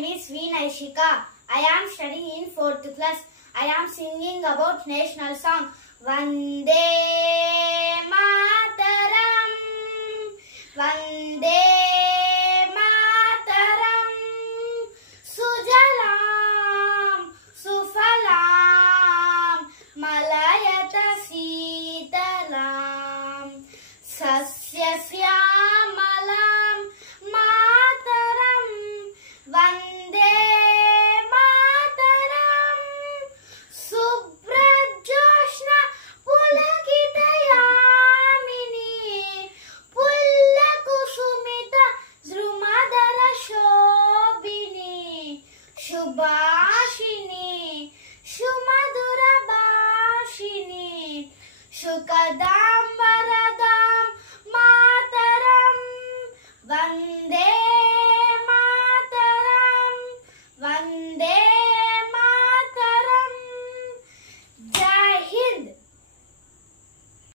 name is V. Naishika. I am studying in 4th class. I am singing about national song. Vande Mataram. Vande